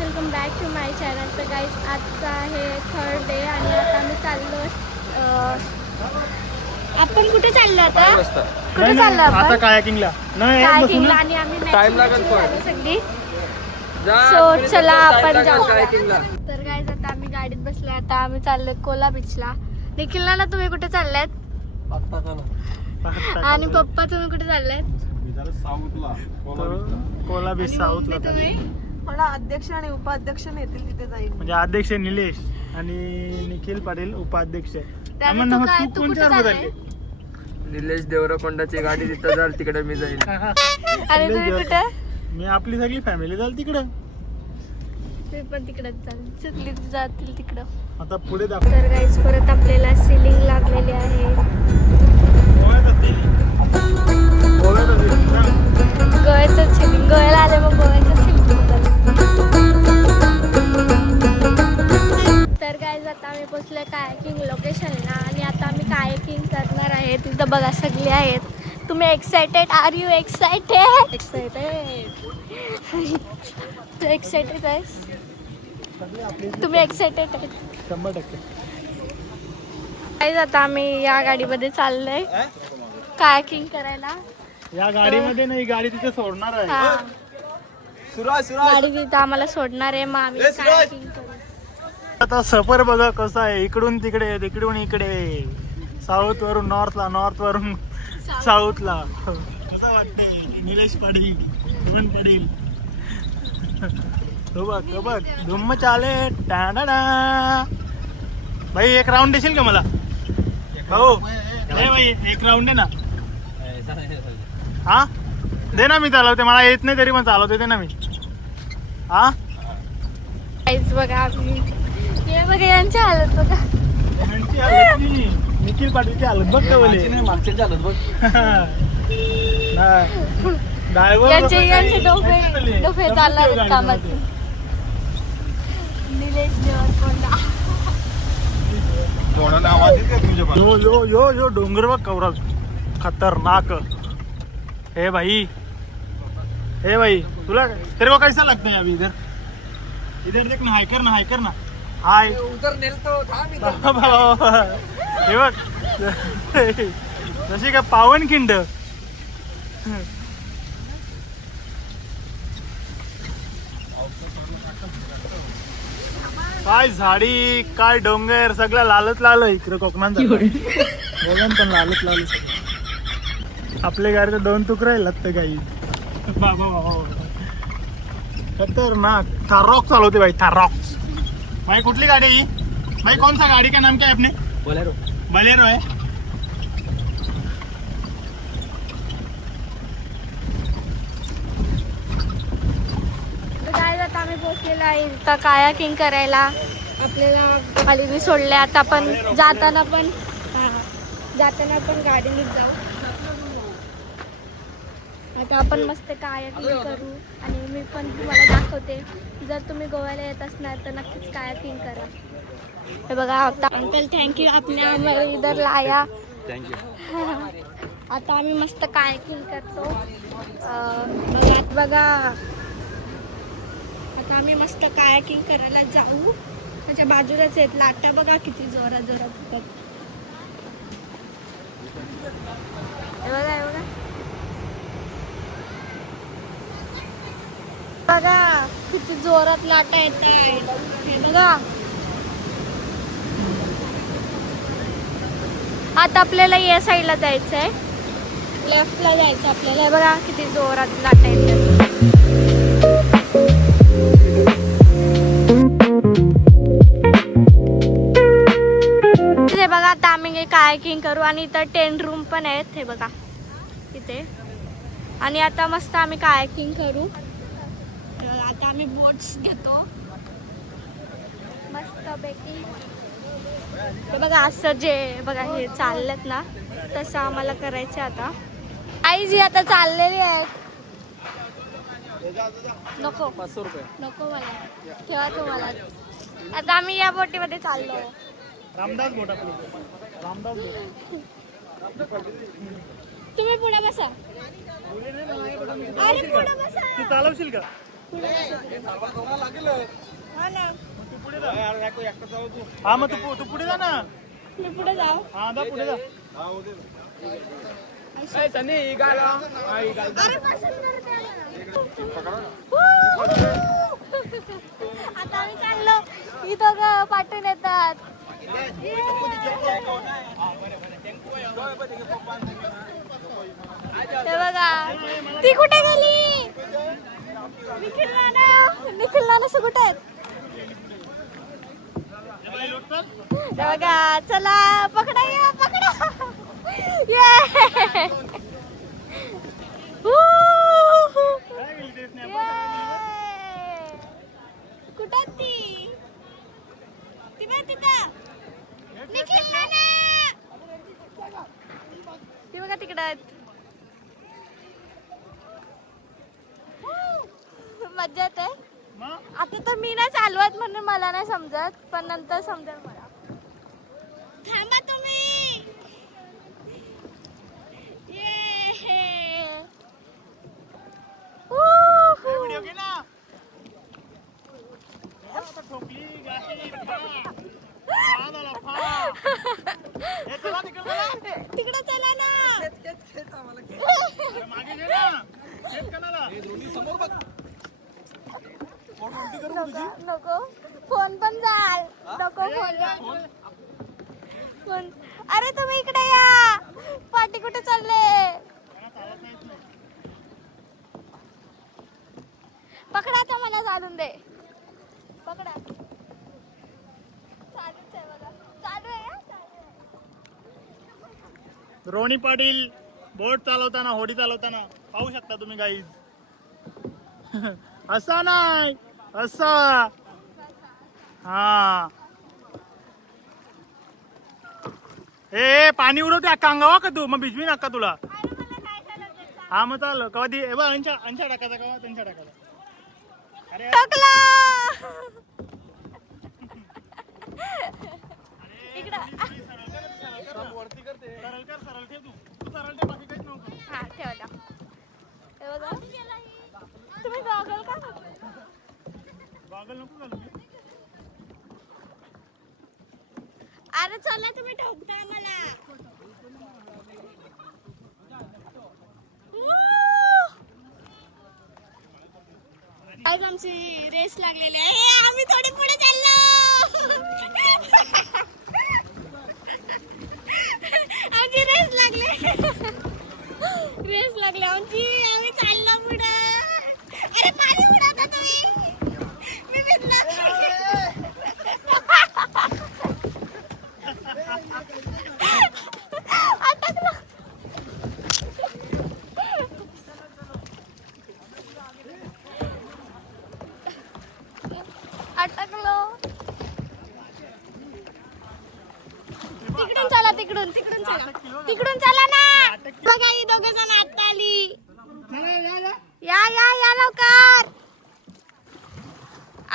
Welcome back to my channel. तर guys आजचा आहे थर्ड डे आणि आता आम्ही चाललो. आपण कुठे चाललो आता? कुठे चाललो आपण? आता कायाकिंगला कायाकिंगला आणि आम्ही टाइम लागेल पण. सगळी. जा, सो चला आपण लागेल जाऊ. कायाकिंगला. तर गाईज आता आम्ही गाडीत बसलो. आता आम्ही चाललोय कोला बीचला. निखिलला ना तुम्ही कुठे चाललात? आणि पप्पा तुम्ही कुठे चाललात? Cola beach साऊथला. मला अध्यक्ष आणि उपाध्यक्ष नेतील तिथे जाईल. म्हणजे अध्यक्ष निलेश आणि निखिल पाटील उपाध्यक्ष. तू कुठे चाललाय? निलेश देवरकोंडाची गाडी तिथं जाईल, तिकडे मी जाईल. आणि तुम्ही कुठे? मी आपली सगळी फॅमिली जाईल तिकडं. मी पण तिकडे चुकली जातील तिकडं. आता पुढे दाखव. तर गाईज परत आपल्याला सिलिंग लागलेली आहे. गोव्याचं सिलिंग गोव्याला आले मग गोव्याचं सिलिंग. तर गाईज आता आम्ही पोचलोय कायाकिंग लोकेशनला आणि आता आम्ही कायाकिंग करणार आहे. तिथं बघा सगळे आहेत. तुम्ही excited? Are you excited? Excited आहेस? तुम्ही एक्सायटेड आहेत? 100%. गाईज आता आम्ही या गाडीमध्ये चाललोय कायाकिंग करायला. या गाडीमध्ये नाही, गाडी तिथे सोडणार आहे. हा, गाडी तिथं आम्हाला सोडणार आहे. मग आम्ही कायाकिंग करू. आता सफर बघा कसा आहे. इकडून तिकडे, तिकडून इकडे, साऊथ वरून नॉर्थला, नॉर्थ वरून साऊथला. कसं वाटतंय? निलेश पाटील, जीवन पाटील. तो बघ धुम्म चाले. भाई एक राऊंड देशील का मला? भाऊ भाई एक राऊंड दे ना. हा दे ना, मी चालवते. मला येत नाही तरी पण चालवते, दे ना मी. हा गाईज बघा आम्ही हे बघा यांची हालत बघा. यांची हालत नाही, निखिल पाटीलची हालत बघ. मागच्या हालत बघ. यांचे डोके चालणार कामात. निलेश देवरकोंडा. यो यो यो यो डोंगर बघ कवरा खतरनाक. हे भाई तुला तेरे को कैसा लगता है अभी? इधर इधर देख ना, हाय कर ना हाय. उतर नेलतो थांब इथं. हे बघ जशी काय पावनखिंड. काय झाडी, काय डोंगर, सगळं लालच लाल इकडे कोकणात. बघन पण लालच लाल. आपल्या गाडीचे 2 तुकडे लागते काही. बाबा खतरनाक. थारॉक चालवते भाई, थारॉक. भाई कुठली गाडी आहे ही? भाई कौन सा गाड़ी का नाम क्या है अपने? बोलेरो है. गाईज आता आम्ही पोहोचलेलो आहे इथं कायाकिंग करायला. आपल्याला गाडीने सोडले. आता आपण जाताना पण गाडीनेच जाऊ. आता आपण मस्त कायाकिंग करू आणि मी पण तुम्हाला दाखवते. जर तुम्ही गोव्याला येत असणार तर नक्कीच कायाकिंग करा. हे बघा आता अंकल थँक्यू आपने हमारे इधर लाया. आता आम्ही मस्त कायाकिंग करतो. बघा आता आम्ही मस्त कायाकिंग करायला जाऊ. त्याच्या बाजूलाच आहेत लाटा बघा किती जोरात येतात. हे बघा बघा किती जोरात लाटा येत आहेत. हे बघा आता आपल्याला या साईडला जायचं आहे, लेफ्टला जायचं आपल्याला. हे बघा किती जोरात लाटा येतात. हे बघा आता आम्ही कायाकिंग करू आणि इथं 10 रूम पण आहेत. हे बघा इथे. आणि आता मस्त आम्ही कायाकिंग करू. आता आम्ही बोट्स घेतो मस्त पैकी. हे बघा असं जे बघा हे चाललेत ना तसं आम्हाला करायचं. आता आई जी आता चाललेली आहेत. नको 500 रुपये नको मला ठेवा तुम्हाला. आता आम्ही या बोटीमध्ये चाललो. रामदास बोट आपली. रामदास बोट. तुम्ही पुढे बसा. अरे पुढे बसा. तू चालवशील का? हा ना हा मग तू पुढे जा ना. मी पुढे जाऊ. हा दा पुढे जा. अरे बसून करते. आता आम्ही चाललो. ही दोघं पाठवून येतात. ते बघा ती कुठे गेली. निखिल नाना कुठे आहेत. ते बघा चला पकडा या पकडा. कुठे ती तिथं निखिल नाना. ती बघा तिकडे आहेत. मज्जा येते. आता तर मी नाही चालवत म्हणून मला नाही समजत पण नंतर समजेल मला. थांबा तुम्ही. व्हिडिओ घे ना. ठोकली तिकडे चला ना. मागे घे ना. नको फोन पण जाल. नको फोन. अरे तुम्ही इकडे या. पाठी कुठे चालले. पकडा तर मला चालून दे. पकडा. चालूच आहे बघा. चालू आहे. रोणी पाटील बोट चालवताना होडी चालवताना पाहू शकता तुम्ही गाईज. असा नाही असा. हा ए पाणी उडवते अक्का अंगावा का तू. मग भिजवी नका तुला. हा मग चाल कधी अंशा टाकायचा का त्यांच्या टाकायचा. अरे टाकला. वरती करते. सरळ ठेव तू सरळ ठेव. बाकी काहीच नव्हतं. हा ठेवला. तुम्ही गॉगल का गॉगल नको घालू मी. अरे चला तुम्ही ठोकताय मला. आज आमची रेस लागलेली आहे. आम्ही थोडे पुढे चाललो. आमची रेस लागली आमची. आम्ही चाललो पुढे. अरे पाणी उडवता तुम्ही. मी भिजलो. अटकलो. तिकडून चला. तिकडून चला ना. बघा ही दोघं जण आता आली. या लवकर.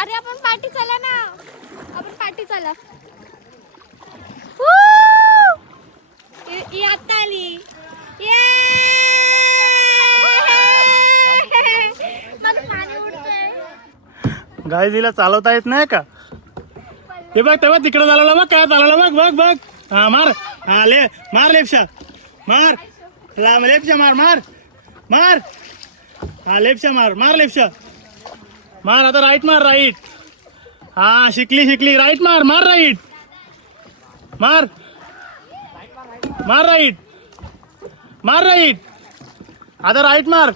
अरे आपण पार्टी चला ना. चला. ही आता आली. मग पाणी उडतंय. गाईला चालवता येत नाही का. हे बघ तेव्हा तिकडे चालवलं बघ. काय चालवलं बघ. हा मार. हा मार लेपशा. मार लेपशा. मार. हा लेपशा मार लेपशा. मार आता राईट मार. राईट. हा शिकली. राईट मार राईट. मार राईट. आता राईट मार.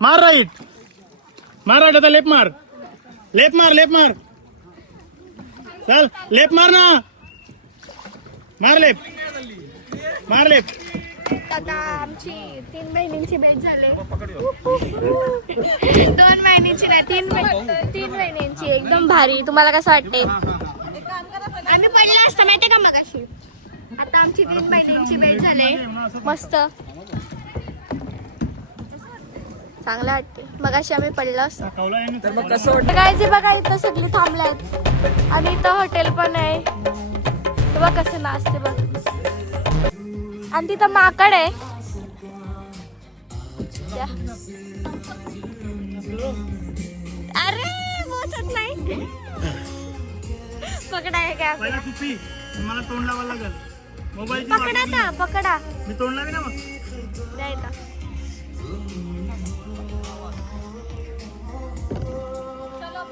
मार राईट. आता लेप मार. चल लेप मार ना. मार लेप. आता आमची 3 महिन्यांची भेट झाली. 2 महिन्यांची नाही 3 महिन्यांची. एकदम भारी. तुम्हाला कसं वाटते. आम्ही पडलो असतं माहितीये का मगाशी. आता आमची 3 महिन्यांची भेट झाली. मस्त चांगलं वाटते. मगाशी आम्ही पडलो असतो. तर मग कसं वाटतं. गायचे बघा इथं सगळे थांबलेत. आणि इथं हॉटेल पण आहे. बघ कसं नाचते बघ. आणि तिथं माकड आहे. अरे पोचत नाही. पकडा हे काय पहिला कुपी मला तोंड लावायला लागेल. मोबाईलची पकडा वाटी ना, पकडा. मी तोंड लावे ना मग. द्या इथं.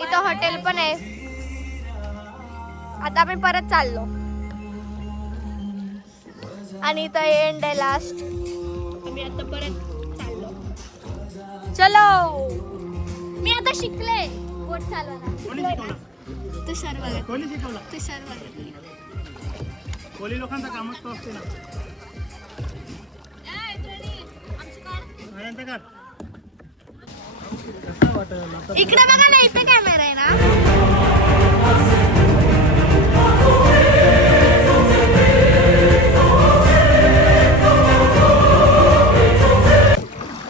इथं हॉटेल पण आहे. आता आम्ही परत चाललो आणि इथं एंड आहे लास्ट. आम्ही आता परत चाललो. चलो. मी आता शिकले बोट कोणी चालवायला. शिकवलं? तुषार बघत. कोणी शिकवलं? तुषार बघत. कोली लोकांचा कामच तो असते ना. नयनता कर. कसं वाटेल आता? इकडे बघा ना, इथे कॅमेरा आहे ना.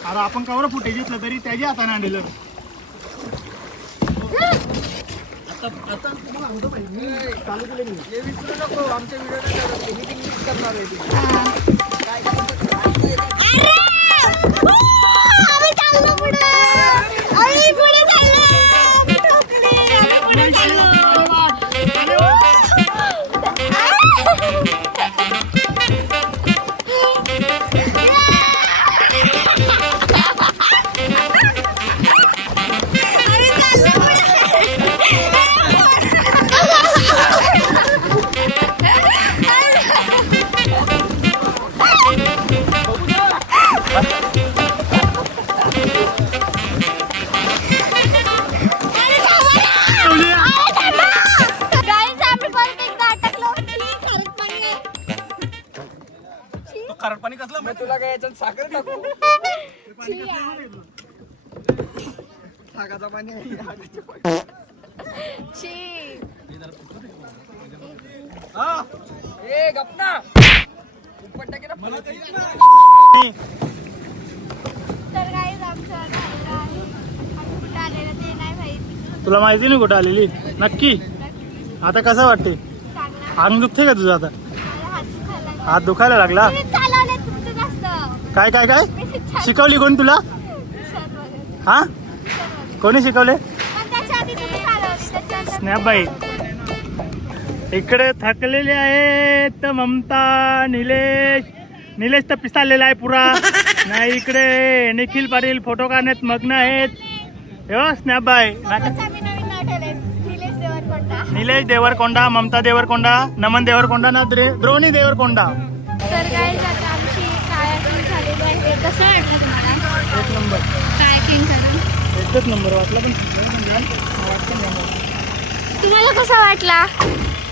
अरे आपण कवर फुटेज घेतलं तरी त्याच्या हाताने आणलेलं. आता तुम्हाला सांगतो बाई, मी चालू केलं मी. हे विसरू नको, आमच्या व्हिडिओ एडिटिंग करणार आहे ती. आम्ही चाललो पुढे. आम्ही पुढे चाललो. आम्ही ठोकले. आम्ही पुढे चाललो. Guys, आम्ही परत एकदा अटकलो. खरंच पाणी आहे. खारट पाणी कसलं मग तुला काय याच्यात साखर टाकू? सागाचं पाणी आहे. छी. ए गपना उपट टाके ना. तर guys, आमचं झालेलं आहे. आम्ही कुठे आलेलं ते नाही माहिती. तुला माहिती नाही कुठं आलेली? नक्की. आता कसं वाटते? चांगलं. अंग दुखते का तुझं आता? मला हात दुखायला हात दुखायला लागला? मी चालवले तुमचं जास्त. काय काय काय मी चालवले. शिकवली कोण तुला? तुषार वगैरे. हा कोणी शिकवले? पण त्याच्या आधी तुम्ही चालवली. त्याच्यानंतर स्नॅप बाई. इकडे थकलेले आहेत ममता, निलेश तर पिसाळलेला आहे पुरा. नाही इकडे निखिल पाटील फोटो काढण्यात मग्न आहेत. हो स्नॅप बाई. सोबतच आम्ही नवीन नाव ठेवलंय. निलेश देवरकोंडा. निलेश देवरकोंडा, ममता देवरकोंडा, नमन देवरकोंडा ना द्रोणी देवरकोंडा. तर गाईज आता आमची कायाकिंग झालेली आहे. कसं वाटलं तुम्हाला एक नंबर. कायाकिंग करून? एकच नंबर वाटला. पण तुम्हाला कसा वाटला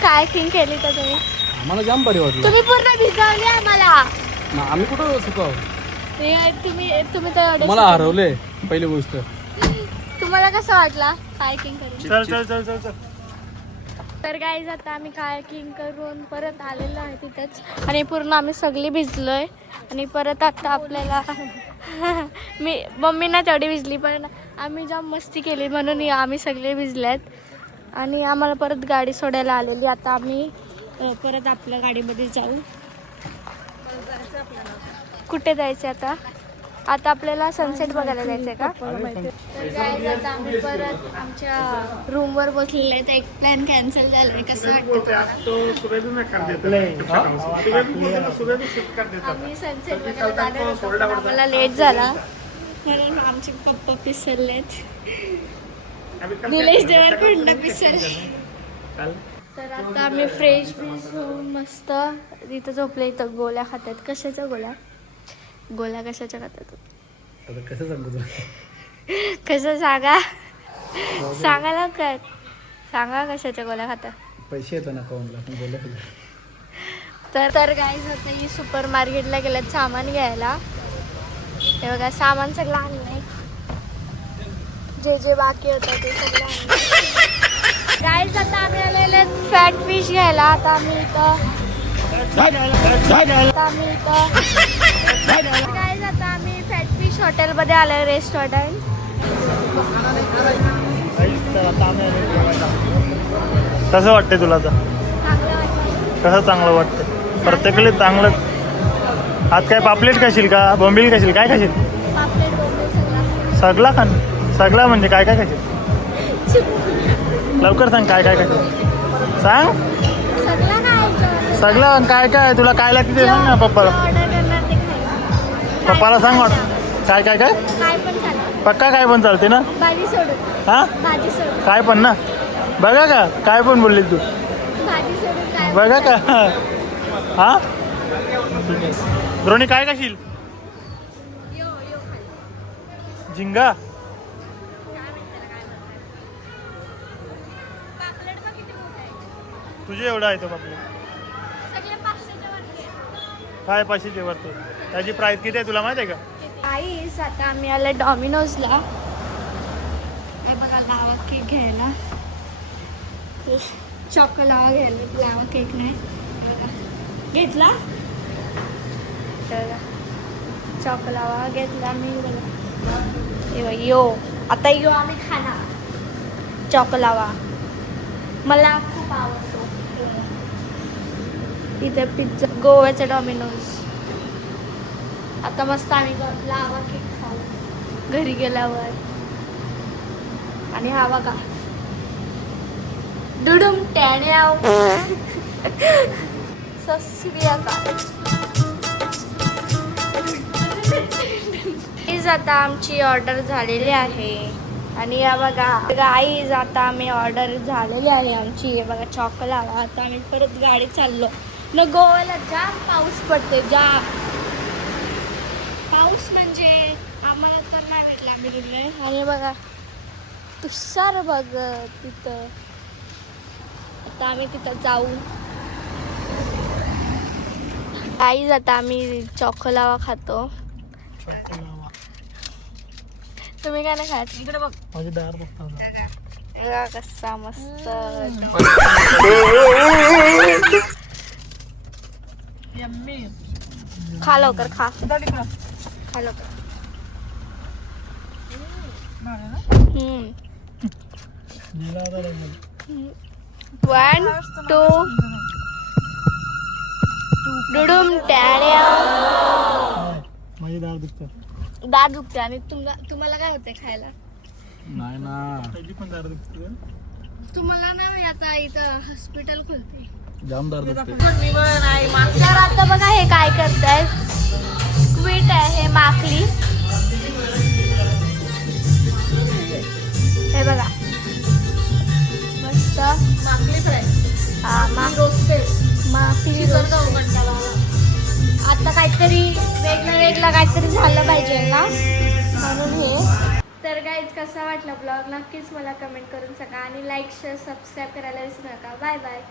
कायाकिंग केली तर तुम्ही? आम्हाला जाम बरे वाटलं. तुम्ही पूर्ण भिजवले आम्हाला. आम्ही कुठं सुकाव? तुम्ही तर एवढे मला हरवले पहिली गोष्ट. तुम्हाला कसा वाटला कायाकिंग करून? चल चल चल चल चल. तर गाईज आता आम्ही कायाकिंग करून परत आलेलो आहे तिथंच. आणि पूर्ण आम्ही सगळी भिजलोय. आणि परत आता आपल्याला मम्मी ना तेवढी भिजली, पण आम्ही जाम मस्ती केली म्हणून आम्ही सगळे भिजल्यात. आणि आम्हाला परत गाडी सोडायला आलेली. आता आम्ही परत आपल्या गाडीमध्ये जाऊ. कुठे जायचं आता? आता आपल्याला सनसेट बघायला जायचं आहे का? तर गाईज आता आम्ही परत आमच्या रूमवर बसलेले आहेत. एक प्लॅन कॅन्सल झालाय. कसं वाटतं? आम्ही सनसेट बघायला जाणार होतो, पण आम्हाला लेट झाला म्हणून आमचे पप्पा पिसरलेत. निलेश देवरकोंडा पिसरले. तर आता आम्ही फ्रेश बीस होऊन मस्त इथं झोपले. इथं गोळ्या खातात. कशाच्या गोळ्या? गोळ्या कशाच्या खातात? कसं सांगतो तुला? कसं सांगा? सांगा ना काय? सांगा कशाच्या गोळ्या खातात? पैसे येतो ना अकाउंटला पण बोलले. तर गाईज आता ही सुपर मार्केटला गेल्यात सामान घ्यायला. हे बघा सामान सगळं आणलंय. जे बाकी होतं ते सगळं आणलं. गाईज आता आम्ही आलेले फॅट फिश घ्यायला. आता आम्ही इथं गाईज आता आम्ही फॅट फिश हॉटेलमध्ये आलोय. रेस्टॉरंट. कसं वाटतंय तुला आता? चांगलं वाटतं. कसं चांगलं वाटतं? प्रत्येकाला चांगलं. आज काय पापलेट खाशील का? बोंबील खाशील? काय खाशील? पापलेट बोंबील सगळं. सगळा खान सगळं म्हणजे काय काय खायचं लवकर सांग काय काय खायचं सांग सगळं नाही सगळं काय काय तुला काय लागते ते सांग ना पप्पाला ऑर्डर करणार ते खायला पप्पाला सांग काय काय काय काय पण चालेल पक्का काय पण चालते ना भाजी सोडून हा भाजी सोडून काय पण ना बघा का काय पण बोलली तू भाजी सोडून काय पण बघा का चालेल. हा ठीक आहे द्रोणी काय खाशील झिंगा तुझे एवढा आहे तो आपले सगळे 500च्या वरती आहेत. काय पाचशेचे वरती त्याची प्राइस किती आहे तुला माहिती आहे का आईस आता आम्ही आले डॉमिनोजला हे बघा लावा केक घ्यायला चॉको लावा घ्यायला लावा केक नाही बघा. घेतला चॉको लावा घेतला मी बघा हे बघ, यो आता यो आम्ही खाणार चॉको लावा मला खूप आवडतो इथे पिझ्झा गोव्याचा डॉमिनोज आता मस्त आम्ही लावा केक खाऊ घरी गेल्यावर आणि हा बघा डुडुम टॅण्याव प्लीज आता आमची ऑर्डर झालेली आहे आणि या बघा गाईज आता आम्ही ऑर्डर झालेली आहे आमची हे बघा चॉको लावा आता आम्ही परत गाडी चाललो न गोव्याला जाम पाऊस पडते जाम पाऊस म्हणजे आम्हाला तर नाही भेटला आम्ही गेलोय आणि बघा तुषार बघ तिथं आता आम्ही तिथं जाऊ काहीच आता आम्ही चॉको लावा खातो तुम्ही काय नाही खात इकडे बघ माझी दार बघता बघा कसा मस्त खा लवकर खा खा लवकर 1 2 डुडुम टॅड्या माझी दार दुखतात दात दुखते आणि तुम्हाला काय होते खायला नाही ना त्याची पण दार दुखते तुम्हाला ना मी आता इथं हॉस्पिटल खोलते जाम दार दुखते तर आता बघा हे काय करताय स्क्विड आहे हे माकली हे बघा मस्त माकली फ्राय हा माकली roasted. आता काहीतरी वेगळं काहीतरी झालं पाहिजे ना म्हणून हे तर गाईज कसा वाटला ब्लॉग नक्कीच मला कमेंट करून सांगा आणि लाईक शेअर सबस्क्राईब करायला विसरू नका बाय बाय